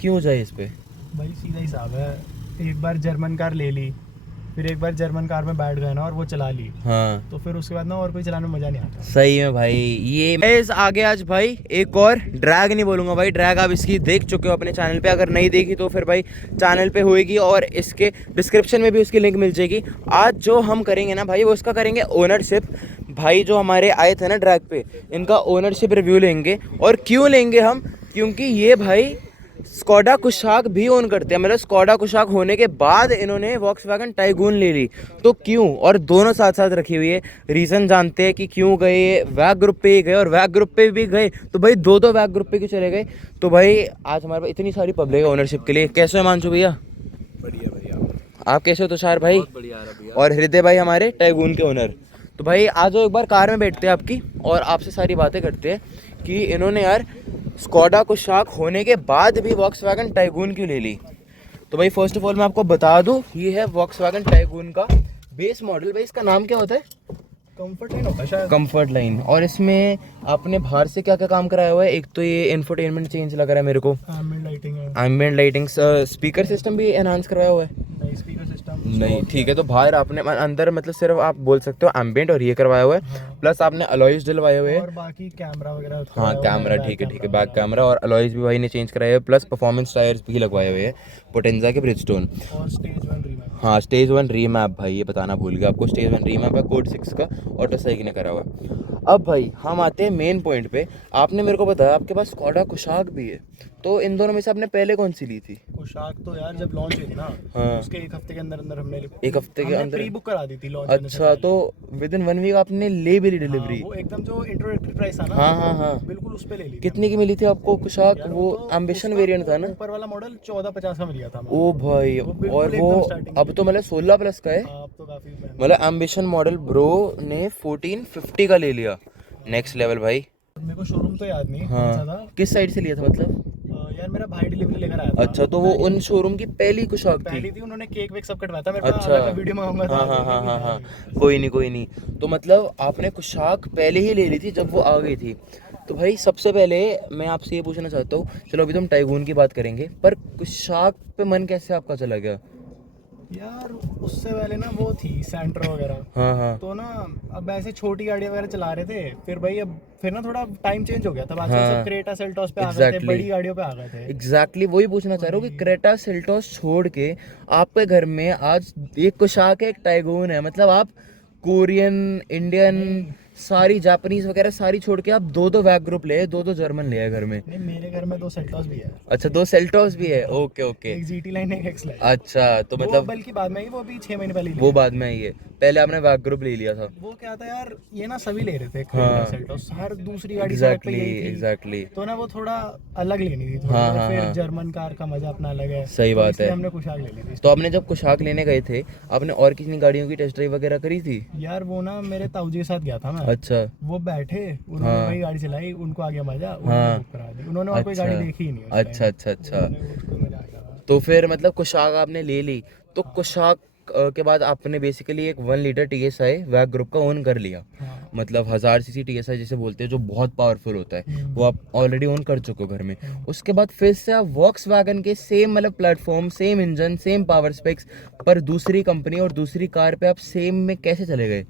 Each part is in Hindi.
क्यों जाए इस पे? भाई सीधा हिसाब है, एक बार जर्मन कार ले ली, फिर एक बार जर्मन कार में बैठ गए ना और वो चला ली, हाँ तो फिर उसके बाद ना और कोई चलाने में मज़ा नहीं आता। सही में भाई। ये guys, आगे आज भाई एक और ड्रैग नहीं बोलूँगा भाई, ड्रैग आप इसकी देख चुके हो अपने चैनल पे, अगर नहीं देखी तो फिर भाई चैनल पे होएगी और इसके डिस्क्रिप्शन में भी उसकी लिंक मिल जाएगी। आज जो हम करेंगे ना भाई वो उसका करेंगे ओनरशिप। भाई जो हमारे आए थे ना ड्रैग पे, इनका ओनरशिप रिव्यू लेंगे। और क्यों लेंगे हम? क्योंकि ये भाई स्कोडा कुशाक भी ओन करते हैं, मतलब स्कोडा कुशाक होने के बाद इन्होंने वॉक्सवैगन टाइगून ले ली। तो क्यों, और दोनों साथ साथ रखी हुई है। रीज़न जानते हैं कि क्यों गए, वैग ग्रुप पे ही गए, और वैग ग्रुप पे भी गए तो भाई दो वैग ग्रुप पे क्यों चले गए। तो भाई आज हमारे पास इतनी सारी पब्लिक है ओनरशिप के लिए। कैसे हो मानसू भैया? बढ़िया बढ़िया। आप कैसे हो तुषार भाई? बढ़िया भैया। और हृदय भाई हमारे टाइगून के ओनर। तो भाई आज वो एक बार कार में बैठते हैं आपकी और आपसे सारी बातें करते हैं कि इन्होंने यार स्कोडा कुशाक होने के बाद भी वॉक्सवैगन टाइगून क्यों ले ली। तो भाई फर्स्ट ऑफ ऑल मैं आपको बता दूं, ये है वॉक्सवैगन टाइगून का बेस मॉडल। भाई इसका नाम क्या होता है? कंफर्ट लाइन होता है शायद। Comfort line. और इसमें आपने बाहर से क्या क्या काम कराया हुआ है? एक तो ये इंफोटेनमेंट चेंज लग रहा है मेरे को, एम्बिएंट लाइटिंग है, एम्बिएंट लाइटिंग, स्पीकर सिस्टम भी एनहांस करवाया हुआ है। नई स्पीकर सिस्टम नहीं ठीक है, तो बाहर आपने अंदर मतलब सिर्फ आप बोल सकते हो एम्बिएंट और ये करवाया हुआ है। हाँ। प्लस आपने अलॉयज डलवाए हुए हैं। और बाकी कैमरा वगैरह। हाँ कैमरा ठीक है, बैक कैमरा और अलॉयज भी भाई ने चेंज कराए हुए, प्लस परफॉर्मेंस टायर्स भी लगवाए हुए हैं पोटेंजा के ब्रिजस्टोन। और स्टेज 1 रीमैप। हाँ स्टेज 1 रीमैप, भाई ये बताना भूल गया आपको, स्टेज 1 रीमैप है कोड 6 का, ऑटो साइक ने करा हुआ है। अब भाई हम आते हैं मेन पॉइंट पे। आपने मेरे को बताया आपके पास स्कोडा कुशाक भी है, तो इन दोनों में से आपने पहले कौन सी ली थी? कुशाक तो यार जब लॉन्च हुई थी ना, हाँ। उसके एक हफ्ते के अंदर अंदर हमने एक हफ्ते के अंदर प्री बुक करा दी थी लॉन्च। अच्छा, तो विद इन 1 वीक आपने ले भी ली डिलीवरी? वो एकदम जो इंट्रोडक्टरी प्राइस था ना, हाँ बिल्कुल उस पे ले ली। कितने की मिली थी आपको कुशाक? यार वो तो एम्बिशन उसका वेरिएंट था ना? ऊपर वाला मॉडल 1450 का मिल गया था। ओ भाई, बिल्कुल और एकदम वो starting अब तो मतलब 16 प्लस का है। अब तो काफी महंगा। मतलब एम्बिशन मॉडल ब्रो ने 1450 का ले लिया। नेक्स्ट लेवल भाई। मेरे को शोरूम तो याद नहीं कौन सा हाँ था। किस साइड से लिया था मतलब? यार मेरा भाई डिलीवरी लेकर आया था। अच्छा, तो वो उन शोरूम की पहली कुशाक पहली थी? थी, उन्होंने केक वेक सब कटवाया था मेरे को। अच्छा। अगर मैं वीडियो मंगाऊंगा तो हाँ आ हाँ जाएगी, हाँ हाँ लेकिन हाँ, नहीं। कोई नहीं कोई नहीं। तो मतलब आपने कुशाक पहले ही ले ली थी जब वो आ गई थी। तो भाई सबसे पहले मैं आपसे ये पूछना चाहता हूँ, चलो अभी तो हम टाइगून की बात करेंगे, पर कुशाक पे मन कैसे आपका चला गया? यार उससे पहले ना वो थी सेंट्रो वगैरह। हाँ हाँ तो ना अब ऐसे छोटी गाड़ियाँ वगैरह चला रहे थे, फिर भाई अब फिर ना थोड़ा टाइम चेंज हो गया था। आजकल हाँ। सब क्रेटा सेल्टॉस पे आ गए थे, Exactly. बड़ी गाड़ियों पे आ गए थे। एग्जैक्टली वही पूछना चाह रहा हूँ कि क्रेटा सेल्टोस छोड़ के आपके घर में आज एक कुशाक है, एक टाइगून है। मतलब आप कोरियन, इंडियन, सारी जापानीज वगैरह सारी छोड़ के आप दो वैग ग्रुप ले, दो जर्मन ले आए घर में। नहीं, मेरे घर में 2 सेल्टॉस भी है। अच्छा 2 सेल्टोस भी है, ओके ओके। एक जीटी लाइन, एक एक्स लाइन। अच्छा तो वो मतलब बल्कि बाद में ही, वो भी 6 महीने पहले ही वो लिया। बाद में आई है, पहले आपने वैग ग्रुप ले लिया था। वो क्या था यार, ये ना सभी ले रहे थे हाँ। क्रेटा सेल्टॉस, हर दूसरी गाड़ी सड़क पे एग्जैक्टली यही थी। एग्जैक्टली। तो ना वो थोड़ा अलग लेनी थी थोड़ी। हाँ, और हाँ, फिर हाँ। जर्मन कार का मजा अपना अलग है। सही तो बात इसलिए है। हमने कुशाक ले ली थी। तो आपने जब कुशाक लेने गए थे, आपने और कितनी गाड़ियों की टेस्ट ड्राइव वगैरह करी थी? यार वो ना मेरे ताऊजी के साथ गया था मैं। अच्छा। वो बैठे, उन्होंने हाँ। वही गाड़ी चलाई, उनको आ गया मजा, उन्होंने हाँ। बुक करा दी। उन्होंने और कोई गाड़ी देखी ही नहीं उस अच्छा time। अच्छा अच्छा। उन्होंने उसको मजा आ गया। तो फिर मतलब कुशाक आपने ले ली, तो कुशाक के बाद आपने बेसिकली एक 1 लीटर TSI वैग ग्रुप का ओन कर लिया। हाँ। मतलब 1000 सीसी TSI जिसे बोलते हैं, जो बहुत पावरफुल होता है, वो आप ऑलरेडी ओन कर चुके हो घर में। उसके बाद फिर से आप वॉक्सवैगन के सेम मतलब platform, same engine, same power specs, पर दूसरी कंपनी और दूसरी कार पे आप सेम में कैसे चले गए?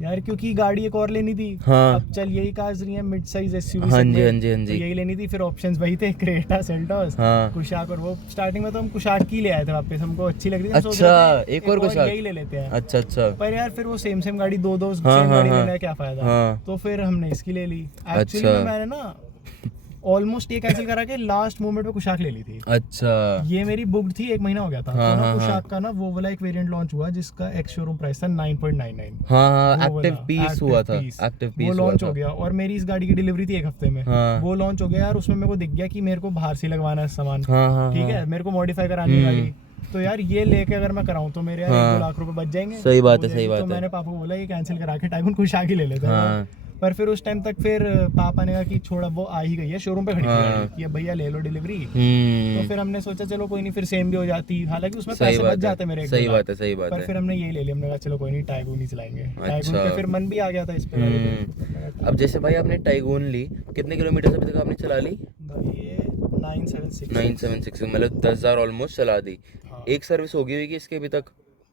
यार क्योंकि गाड़ी एक और लेनी थी। हाँ। अब चल यही कार्स रही है, मिड साइज एसयूवी हाँ जी, segment, हाँ जी, हाँ जी। तो यही लेनी थी। फिर ऑप्शंस वही थे, क्रेटा सेल्टॉस, हाँ। कुशाक। और वो स्टार्टिंग में तो हम कुशाक की ले आए थे वापस, हमको अच्छी लग रही थी। हम सोच अच्छा, रहे थे एक और कुशाक। यही ले लेते हैं। अच्छा अच्छा। पर यार फिर वो सेम गाड़ी दो हाँ, सेम हाँ, गाड़ी हाँ। लेने का क्या फायदा। हाँ। तो फिर हमने इसकी ले ली। अच्छा। एक्चुअली मैंने ना ऑलमोस्ट ये कैंसिल करा के लास्ट मोमेंट पे कुशाक ले ली थी। अच्छा। ये मेरी बुक्ड थी, 1 महीना हो गया था। हाँ, तो ना हाँ, कुशाक का ना वो वाला एक वेरिएंट लॉन्च हुआ जिसका एक्स शोरूम प्राइस था 9.99। हाँ हाँ, वो एक्टिव वाला, पीस हुआ था, एक्टिव वो पीस हुआ लॉन्च था। हो गया। और मेरी इस गाड़ी की डिलीवरी थी 1 हफ्ते में। हाँ। वो लॉन्च हो गया यार, उसमें मेरे को दिख गया कि मेरे को बाहर से लगवाना है सामान। हाँ हाँ ठीक हाँ। है, मेरे को मॉडिफाई करानी है गाड़ी। तो यार ये लेके अगर मैं कराऊं तो मेरे यार हाँ। 1-2 लाख रुपए बच जाएंगे। सही बात है, वो सही लेके बात तो है। मैंने पापा को बोला ये कैंसिल करा के टाइगून कुशाक ही ले लेते हैं। हाँ। पर फिर उस टाइम तक फिर पापा ने कहा कि छोड़ा, वो आ ही गई है शोरूम पे खड़ी थी हाँ। गाड़ी, कि अब भैया ले लो डिलीवरी। तो फिर हमने सोचा चलो कोई नहीं, फिर सेम भी हो जाती। हालांकि उसमें सही पैसे बात बच है, जाते मेरे। सही बात है, सही बात पर है। फिर हमने यही ले लिया। हमने कहा चलो कोई नहीं, टाइगून ही चलाएंगे। टाइगून अच्छा। पे फिर मन भी आ गया था इस पे गाड़ी पे। अब जैसे भाई आपने टाइगून ली, कितने किलोमीटर अभी तक आपने चला ली? भाई ये 976 मतलब 10,000 ऑलमोस्ट चला दी। हाँ। एक सर्विस होगी होगी इसके अभी तक?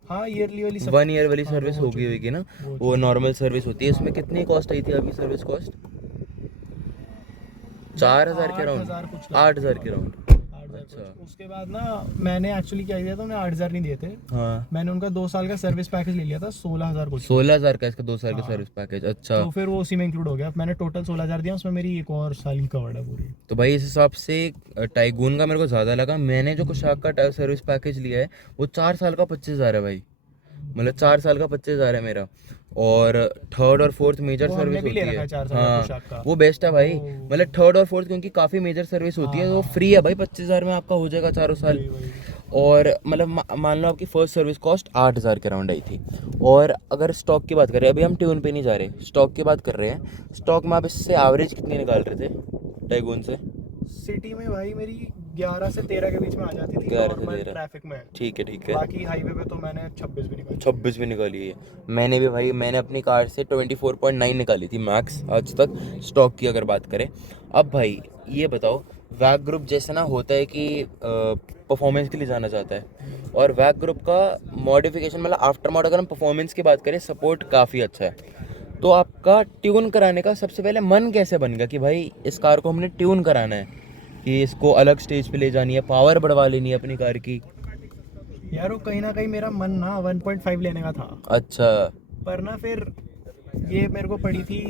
हाँ ईयरली वाली 1 ईयर वाली हाँ, सर्विस वो होगी चुकी। होगी ना, वो वो नॉर्मल सर्विस होती है। इसमें कितनी कॉस्ट आई थी आपकी सर्विस कॉस्ट? 4,000 के राउंड? 8,000 कुछ 8,000 के राउंड? 8,000 अच्छा। कुछ। उसके बाद ना मैंने एक्चुअली क्या किया था, उन्हें 8,000 नहीं दिए थे, हाँ, मैंने उनका 2 साल का सर्विस पैकेज ले लिया था 16,000 कुछ। 16,000 का इसका 2 साल का हाँ। Service package? अच्छा। तो फिर वो उसी में इंक्लूड हो गया, मैंने टोटल 16,000 दिया, उसमें मेरी एक और साल की कवर्ड है पूरी। तो भाई इस हिसाब से टाइगून का मेरे को ज़्यादा लगा। मैंने जो कुशाक का सर्विस पैकेज लिया है वो 4 साल का 25,000 है भाई। मतलब 4 साल का 25,000 है मेरा। और थर्ड और फोर्थ मेजर वो हमने सर्विस भी ले होती रखा है। है 4 साल का कुशाक का। हाँ, वो बेस्ट है भाई। वो- मतलब थर्ड और फोर्थ क्योंकि काफ़ी मेजर सर्विस होती है, तो वो हाँ। फ्री है भाई। 25,000 में आपका हो जाएगा चारों साल। वही। और मतलब मान लो आपकी फर्स्ट सर्विस कॉस्ट 8,000 के राउंड आई थी। और अगर स्टॉक की बात करें, अभी हम ट्यून पे नहीं जा रहे, स्टॉक की बात कर रहे हैं। स्टॉक में आप इससे एवरेज कितनी निकाल रहे थे टाइगून से? सिटी में भाई मेरी 11 से 13 के बीच में आ जाती थी 11 से नॉर्मल 13। ट्रैफिक में। ठीक है, ठीक है। बाकी हाईवे पे तो मैंने 26 भी निकाली। 26 भी निकाली है मैंने भी भाई। मैंने अपनी कार से 24.9 निकाली थी मैक्स आज तक, स्टॉक की अगर बात करें। अब भाई ये बताओ, वैग ग्रुप जैसे ना होता है कि परफॉर्मेंस के लिए जाना चाहता है, और वैग ग्रुप का मॉडिफिकेशन मतलब आफ्टर मॉड, अगर हम परफॉर्मेंस की बात करें, सपोर्ट काफ़ी अच्छा है। तो आपका ट्यून कराने का सबसे पहले मन कैसे बन गया कि भाई इस कार को हमने ट्यून कराना है, कि इसको अलग स्टेज पे ले जानी है, पावर बढ़वा लेनी है अपनी कार की? यार वो कहीं ना कहीं मेरा मन ना 1.5 लेने का था, अच्छा। पर ना फिर ये मेरे को पड़ी थी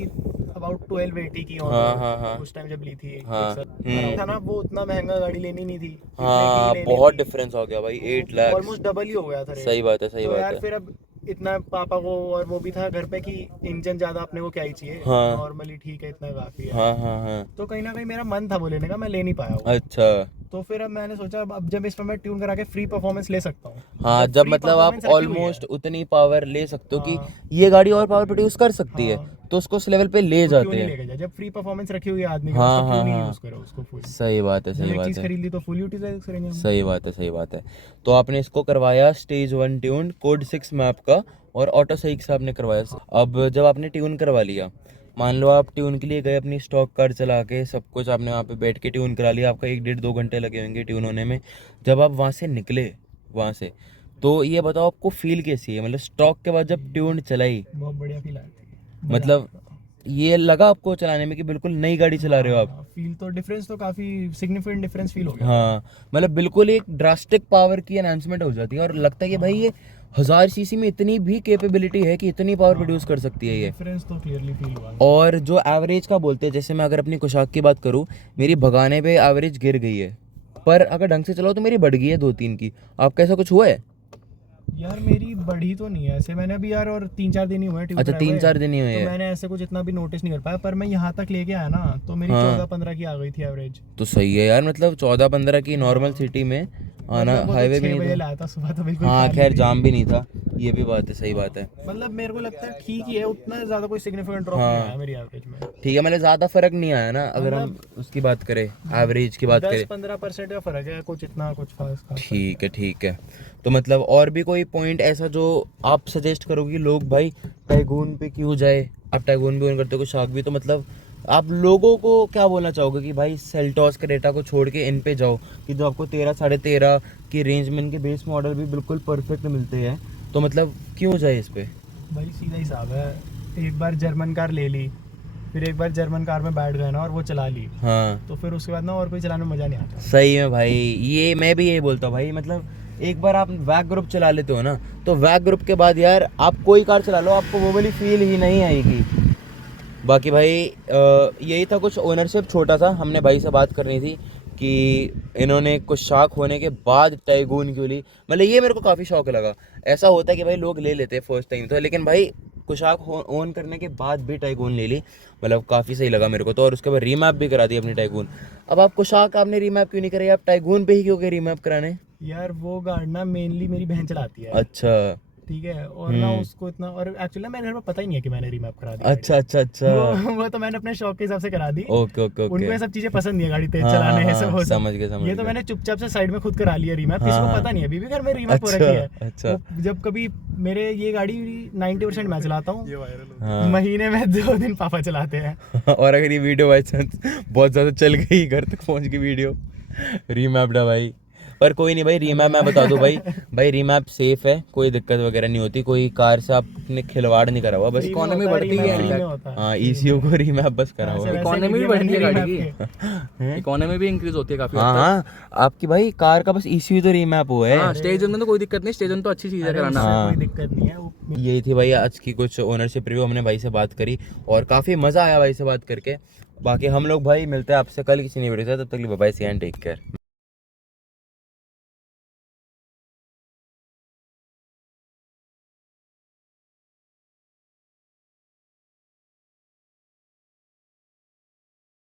अबाउट 1280 की, और हाँ। उस टाइम जब ली थी हाँ। था ना, वो उतना महंगा गाड़ी लेनी नहीं थी। हाँ, बहुत डिफरेंस हो गया भाई, 8 लाख। ऑलमोस्ट डबल ही हो गया था रेट। सही बात है, सही तो बात यार है। फिर अब इतना पापा को और वो भी था घर पे कि इंजन ज्यादा अपने को क्या ही चाहिए, हाँ। नॉर्मली ठीक है, इतना काफी है। हाँ। तो कहीं ना कहीं मेरा मन था वो लेने का, मैं ले नहीं पाया वो। अच्छा। तो फिर अब मैंने सोचा अब जब इसमें मैं ट्यून करा के फ्री परफॉर्मेंस ले सकता हूँ। हाँ, जब free मतलब आप performance रखी हुई है। ऑलमोस्ट उतनी पावर ले सकते हो कि हाँ। ये गाड़ी और पावर प्रोड्यूस कर सकती है, हाँ। तो उसको उस लेवल पे ले तो क्यों जाते नहीं हैं। लेके जाए, जब फ्री परफॉर्मेंस रखी हुई है आदमी के हाँ, पास, तो क्यों हाँ, नहीं हाँ। यूज करो उसको फुल। सही बात है, जब सही एक बात चीज है। खरीद ली तो फुल यूटिलाइज करेंगे हम। सही बात है, सही बात है। तो आपने इसको करवाया स्टेज 1 ट्यून, कोड 6 मैप का, और ऑटो सही से आपने करवाया। अब जब आपने ट्यून करवा लिया, मान लो आप ट्यून के लिए गए, अपनी स्टॉक कार चला के सब कुछ आपने वहाँ पे बैठ के ट्यून करा लिया, आपका 1-1.5-2 घंटे लगे होंगे ट्यून होने में। जब आप वहाँ से निकले, वहाँ से, तो ये बताओ आपको फील कैसी है? मतलब स्टॉक के बाद जब ट्यून चलाई, बहुत बढ़िया फील आई थी। मतलब ये लगा आपको चलाने में कि बिल्कुल नई गाड़ी चला रहे हो आप? फील तो डिफरेंस तो काफी सिग्निफिकेंट डिफरेंस फील हो गया। हाँ, मतलब बिल्कुल एक ड्रास्टिक पावर की एनहांसमेंट हो जाती है, और लगता है कि भाई ये 1000 सीसी में इतनी भी कैपेबिलिटी है कि इतनी पावर प्रोड्यूस कर सकती है ये। डिफरेंस तो क्लियरली फील हुआ। और जो एवरेज का बोलते हैं, जैसे मैं अगर अपनी कुशाक की बात करूँ, मेरी भगाने पे एवरेज गिर गई है, पर अगर ढंग से चलाओ तो मेरी बढ़ गई है 2-3 की। आपका ऐसा कुछ हुआ है? यार मेरी बढ़ी तो नहीं है ऐसे, मैंने अभी यार और 3-4 दिन ही हुए ट्यून अच्छा, कराए हुए। 3-4 दिन ही हुए तो हैं। मैंने ऐसे कुछ इतना भी नोटिस नहीं कर पाया, पर मैं यहाँ तक लेके आया ना, तो मेरी हाँ। 14-15 की आ गई थी एवरेज। तो सही है यार, मतलब 14-15 की नॉर्मल सिटी में आना, मतलब वो तो हाईवे भी 6 बजे नहीं लाया था सुबह, तो बिल्कुल था। हाँ, खाली खैर थी। जाम भी नहीं था, ये भी बात है, सही बात है। मतलब मेरे को लगता है ठीक ही है, उतना ज्यादा कोई सिग्निफिकेंट ड्रॉप हाँ। नहीं आया मेरी एवरेज में। ठीक है, मतलब ज़्यादा फर्क नहीं आया ना, अगर हम उसकी बात करें, एवरेज की बात करें। 10-15% का फर्क है, कुछ इतना कुछ खास। ठीक है, ठीक है। तो मतलब और भी कोई पॉइंट ऐसा जो आप सजेस्ट करोगे लोग भाई टाइगून पे क्यों जाए? आप टाइगून भी ओन करते हो, कुशाक भी, तो मतलब आप लोगों को क्या बोलना चाहोगे कि भाई सेल्टॉस क्रेटा को छोड़ के इन पे जाओ, कि जो आपको 13-13.5 की रेंज में इनके बेस मॉडल भी बिल्कुल परफेक्ट मिलते हैं, तो मतलब क्यों जाए इस पे? भाई सीधा हिसाब है, एक बार जर्मन कार ले ली, फिर एक बार जर्मन कार में बैठ गए ना और वो चला ली, हाँ, तो फिर उसके बाद ना और कोई चलाने में मजा नहीं आता। सही है भाई, ये मैं भी यही बोलता हूँ भाई। मतलब एक बार आप वैग ग्रुप चला लेते हो ना, तो वैग ग्रुप के बाद यार आप कोई कार चला लो, आपको वो वाली फील ही नहीं आएगी। बाकी भाई यही था कुछ ओनरशिप छोटा सा, हमने भाई से बात करनी थी कि इन्होंने कुछ शौक होने के बाद टाइगून क्यों ली। मतलब ये मेरे को काफ़ी शौक लगा। ऐसा होता है कि भाई लोग ले लेते हैं फर्स्ट टाइम तो, लेकिन भाई कुशाक ओन करने के बाद भी टाइगून ले ली, मतलब काफ़ी सही लगा मेरे को तो। और उसके बाद रीमैप भी करा दी अपनी टाइगून। अब आप कुशाक आपने रीमैप क्यों नहीं कराई, आप टाइगून पे ही क्यों गए रीमैप कराने? यार वो गाड़ी ना मेनली मेरी बहन चलाती है। अच्छा, ठीक है, और ना उसको इतना, और एक्चुअली ना मेरे घर में पता ही नहीं है कि मैंने रीमैप करा दी। अच्छा अच्छा अच्छा, वो तो मैंने अपने शौक के हिसाब से करा दी। ओके ओके उनको ओके। ये सब चीजें पसंद नहीं है, गाड़ी तेज हाँ, चलाने हाँ, ये सब हाँ, वो सब। समझ गया, समझ ये तो गया। मैंने चुपचाप से साइड में खुद करा लिया रीमैप, किसी हाँ, को हाँ। पता नहीं है, अभी भी घर में रीमैप हो अच्छा, रखी है। अच्छा। वो जब कभी मेरे ये गाड़ी 90% मैं चलाता हूँ, हाँ। महीने में 2 दिन पापा चलाते हैं। और अगर ये वीडियो बाई चांस बहुत ज़्यादा चल गई, घर तक पहुंच गई वीडियो, रीमैप्ड है भाई, पर कोई नहीं भाई, रीमैप मैं बता दूं भाई, भाई रीमैप सेफ है, कोई दिक्कत वगैरह नहीं होती, कोई कार से आपने खिलवाड़ नहीं करा हुआ, बस इकोनॉमी बढ़ती है फ्री में इनफैक्ट। होता है। हाँ ECU को रीमैप बस करा हुआ है। इकोनॉमी भी बढ़ती है गाड़ी की, हैं? इकोनॉमी भी इंक्रीज होती है काफी हद हाँ तक। हाँ, आपकी भाई कार का बस ECU तो रीमैप हुआ है। हाँ स्टेज में तो कोई दिक्कत नहीं, स्टेज में तो अच्छी चीज है अरे कराना। उससे हाँ। कोई दिक्कत नहीं है वो। यही थी भाई आज की कुछ ओनरशिप रिव्यू, हमने भाई से बात करी और काफ़ी मज़ा आया भाई से बात करके। बाकी हम लोग भाई मिलते हैं आपसे कल किसी नई वीडियो से, तब तक के लिए bye bye, see and take care.